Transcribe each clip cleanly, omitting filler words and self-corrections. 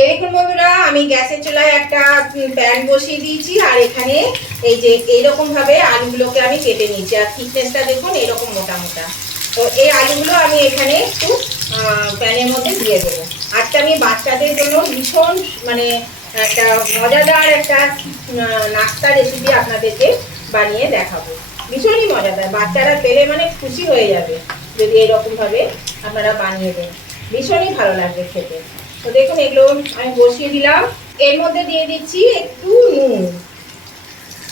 এই দেখুন বন্ধুরা, আমি গ্যাসের চুলায় একটা প্যান বসিয়ে দিয়েছি আর এখানে এই যে এইরকম ভাবে আলুগুলোকে আমি কেটে নিয়েছি। আর থিকনেসটা দেখুন এইরকম মোটা মোটা। তো এই আলুগুলো আমি এখানে একটু প্যানের মধ্যে দিয়ে দেবো। আজকে আমি বাচ্চাদের জন্য ভীষণ মানে একটা মজাদার একটা নাস্তা রেসিপি আপনাদেরকে বানিয়ে দেখাবো। ভীষণই মজাদার, বাচ্চারা পেলে মানে খুশি হয়ে যাবে যদি এরকমভাবে আপনারা বানিয়ে দেন। ভীষণই ভালো লাগবে খেতে। তো দেখুন এগুলো আমি বসিয়ে দিলাম। এর মধ্যে দিয়ে দিচ্ছি একটু নুন,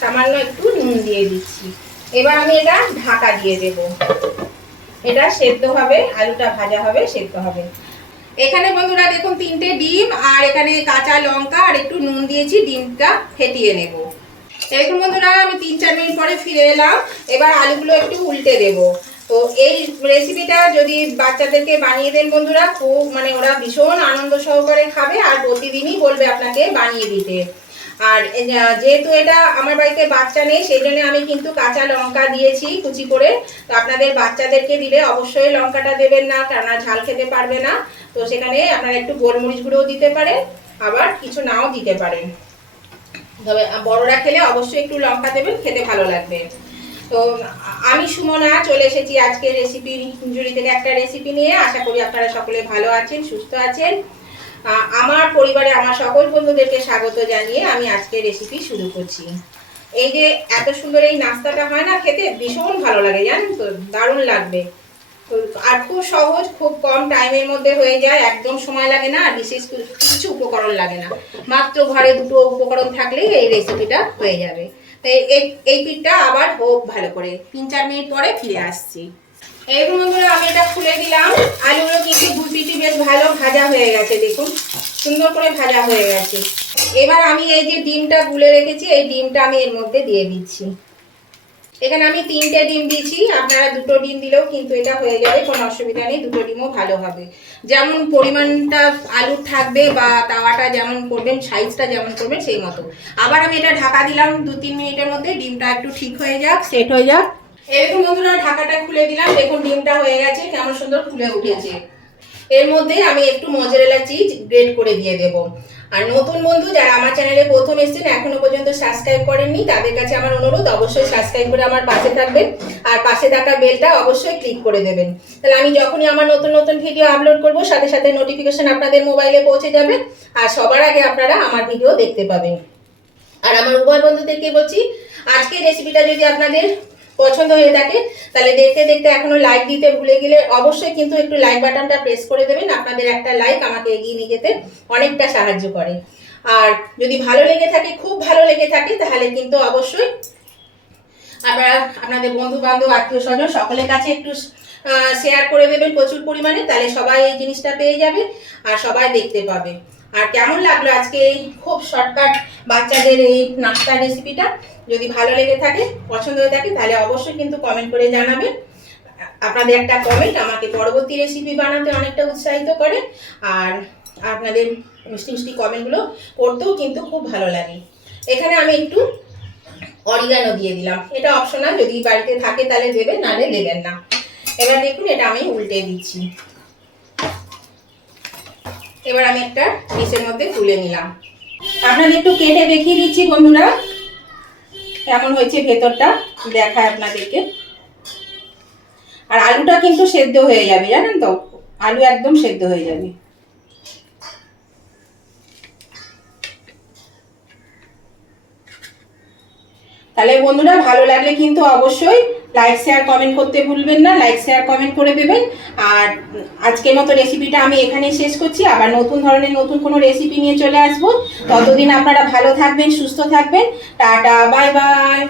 সামান্য একটু নুন দিয়ে দিচ্ছি। এবার আমি এটা ঢাকা দিয়ে দেব। এটা সেদ্ধ হবে, আলুটা ভাজা হবে, সেদ্ধ হবে। এখানে বন্ধুরা দেখুন 3টে ডিম আর এখানে কাঁচা লঙ্কা আর একটু নুন দিয়েছি, ডিমটা ফেটিয়ে নেব। দেখুন বন্ধুরা, আমি 3-4 মিনিট পরে ফিরে এলাম। এবার আলুগুলো একটু উল্টে দেব। তো এই রেসিপিটা যদি বাচ্চাদেরকে বানিয়ে দেন বন্ধুরা, খুব মানে ওরা ভীষণ আনন্দ সহকারে খাবে আর প্রতিদিনই বলবে আপনাকে বানিয়ে দিতে। আর যেহেতু এটা আমার বাড়িতে বাচ্চা নেই, সেই জন্য আমি কিন্তু কাঁচা লঙ্কা দিয়েছি কুচি করে। তো আপনাদের বাচ্চাদেরকে দিলে অবশ্যই লঙ্কাটা দেবেন না, কেননা ঝাল খেতে পারবে না। তো সেখানে আপনারা একটু গোলমরিচ গুঁড়োও দিতে পারেন, আবার কিছু নাও দিতে পারেন। তবে বড়রা খেলে অবশ্যই একটু লঙ্কা দেবেন, খেতে ভালো লাগবে। তো আমি সুমনা চলে এসেছি আজকে রেসিপি ঝুড়ি থেকে একটা রেসিপি নিয়ে। আশা করি আপনারা সকলে ভালো আছেন, সুস্থ আছেন। আমার পরিবারে আমার সকল বন্ধুদেরকে স্বাগত জানিয়ে আমি আজকে রেসিপি শুরু করছি। এই যে এত সুন্দর এই নাস্তাটা হয় না, খেতে ভীষণ ভালো লাগে, জানেন তো, দারুণ লাগবে। আর খুব সহজ, খুব কম টাইমের মধ্যে হয়ে যায়, একদম সময় লাগে না, আর বিশেষ কিছু উপকরণ লাগে না। মাত্র ঘরে 2টো উপকরণ থাকলেই এই রেসিপিটা হয়ে যাবে। তাই এই পিঠটা আবার হোক ভালো করে। 3-4 মিনিট পরে ফিরে আসছি। এই বন্ধুরা, আমি এটা খুলে দিলাম। আলুগুলো কিন্তু 2 পিঠই বেশ ভালো ভাজা হয়ে গেছে, দেখুন সুন্দর করে ভাজা হয়ে গেছে। এবার আমি এই যে ডিমটা গুলে রেখেছি, এই ডিমটা আমি এর মধ্যে দিয়ে দিচ্ছি। এখানে আমি 3টে ডিম দিয়েছি, আপনারা 2টো ডিম দিলেও কিন্তু এটা হয়ে যাবে, কোনো অসুবিধা নেই। 2টো ডিমও ভালো হবে। যেমন পরিমাণটা আলুর থাকবে বা তাওয়াটা যেমন করবেন, সাইজটা যেমন করবেন সেই মতো। আবার আমি এটা ঢাকা দিলাম 2-3 মিনিটের মধ্যে, ডিমটা একটু ঠিক হয়ে যাক, সেট হয়ে যাক। এরকম বন্ধুরা ঢাকাটা খুলে দিলাম, দেখুন ডিমটা হয়ে গেছে, কেমন সুন্দর ফুলে উঠেছে। এর মধ্যে আমি একটু মজরেলা চিজ গ্রেট করে দিয়ে দেব। আর নতুন বন্ধু যারা আমার চ্যানেলে প্রথম এসেছেন, এখনো পর্যন্ত সাবস্ক্রাইব করেননি, তাদের কাছে আমার অনুরোধ অবশ্যই সাবস্ক্রাইব করে আমার পাশে থাকবেন আর পাশে থাকা বেলটা অবশ্যই ক্লিক করে দেবেন। তাহলে আমি যখনই আমার নতুন নতুন ভিডিও আপলোড করব, সাথে সাথে নোটিফিকেশন আপনাদের মোবাইলে পৌঁছে যাবে আর সবার আগে আপনারা আমার ভিডিও দেখতে পাবেন। আর আমার উভয় বন্ধুদেরকে বলছি, আজকের রেসিপিটা যদি আপনাদের পছন্দ হয়ে থাকে তাহলে দেখতে দেখতে এখনো লাইক দিতে ভুলে গেলে অবশ্যই কিন্তু একটু লাইক বাটনটা প্রেস করে দেবেন। আপনাদের একটা লাইক আমাকে এগিয়ে নিয়ে যেতে অনেকটা সাহায্য করে। আর যদি ভালো লেগে থাকে, খুব ভালো লেগে থাকে, তাহলে কিন্তু অবশ্যই আপনারা আপনাদের বন্ধু বান্ধব আত্মীয় স্বজন সকলের কাছে একটু শেয়ার করে দেবেন প্রচুর পরিমাণে, তাহলে সবাই এই জিনিসটা পেয়ে যাবে আর সবাই দেখতে পাবে। আর কেমন লাগলো আজকে এই খুব শর্টকাট বাচ্চাদের এই নাস্তার রেসিপিটা? যদি ভালো লেগে থাকে, পছন্দ হয়ে থাকে, তাহলে অবশ্যই কিন্তু কমেন্ট করে জানাবেন। আপনাদের একটা কমেন্ট আমাকে পরবর্তী রেসিপি বানাতে অনেকটা উৎসাহিত করে। আর আপনাদের মিষ্টি মিষ্টি কমেন্টগুলো করতেও কিন্তু খুব ভালো লাগে। এখানে আমি একটু অরিগানো দিয়ে দিলাম, এটা অপশনাল, যদি বাড়িতে থাকে তাহলে দেবেন, নাহলে দেবেন না। এবার দেখুন এটা আমি উল্টে দিচ্ছি। এবার আমি একটা ডিশের মধ্যে তুলে নিলাম। আপনাদের একটু কেটে দেখিয়ে দিচ্ছি বন্ধুরা কেমন হয়েছে, ভেতরটা দেখায় আপনাদেরকে। আর আলুটা কিন্তু সেদ্ধ হয়ে যাবে, জানেন তো, আলু একদম সেদ্ধ হয়ে যাবে। তাহলে বন্ধুরা ভালো লাগলে কিন্তু অবশ্যই লাইক শেয়ার কমেন্ট করতে ভুলবেন না, লাইক শেয়ার কমেন্ট করে দেবেন। আর আজকের মতো রেসিপিটা আমি এখানেই শেষ করছি। আবার নতুন ধরনের নতুন কোনো রেসিপি নিয়ে চলে আসবো। ততদিন আপনারা ভালো থাকবেন, সুস্থ থাকবেন। Tata, bye bye.